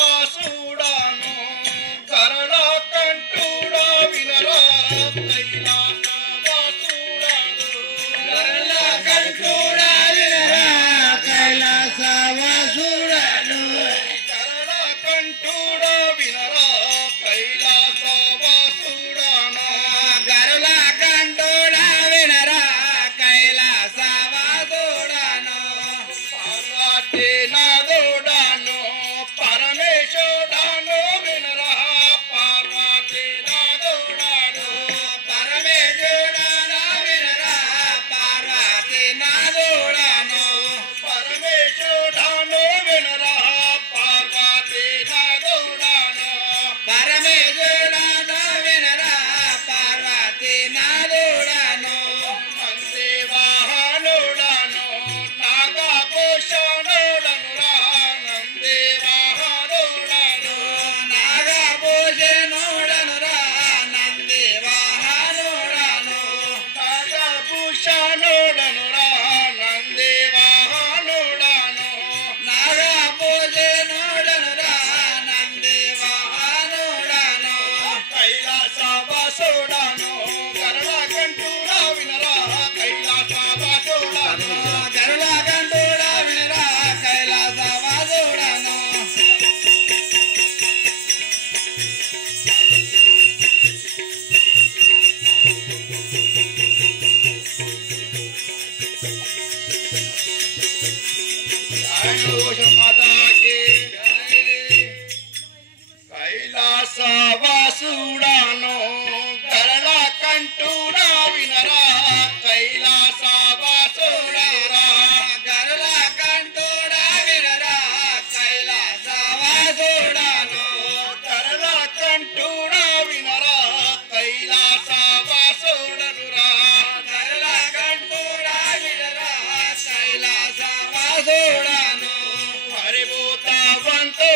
కైలాసవాసుడాను గరళ కంఠుడా వినరా కైలాసవాసుడాను గరళ కంఠుడా వినరా కైలాసవాసుడాను గరళ కంఠుడా వినరా కైలాసవాసుడాను గరళ కంఠుడా వినరా కైలాసవాసుడాను పార్వతీ నాథుడాను పరమేశ్వరుడాను వినరా పార్వతీ నాథుడాను పరమేశ్వరుడాను వినరా పార్వతీ నాథుడాను పరమేశ్వరుడాను వినరా పార్వతీ నాథుడాను పరమేశ్వరుడాను వినరా పార్వతీ నాథుడాను నంది వాహనుడాను నాగభూషణుడను రా నంది వాహనుడాను నాగభూషణుడను రా నంది వాహనుడను నాగభూషణుడను రా నంది వాహనుడాను నాగభూషణుడను రా నంది వాహనుడను కైలాసవాసుడాను గరళ కంఠుడా వినరా కైలాసవాసుడాను గరుడ కంఠుడా వినరా కైలాసవాసుడను కైలాసవాసుడాను గరళ కంఠుడా వినరా కైలాసవాసుడారా గరుడ కంఠుడా వినరా కైలాసవాసుడను గరళ కంఠుడా వినరా కైలాసవాసుడనురా గరుడ కంఠుడా వినరా కైలాసవాసుడను హరిభూతవంతో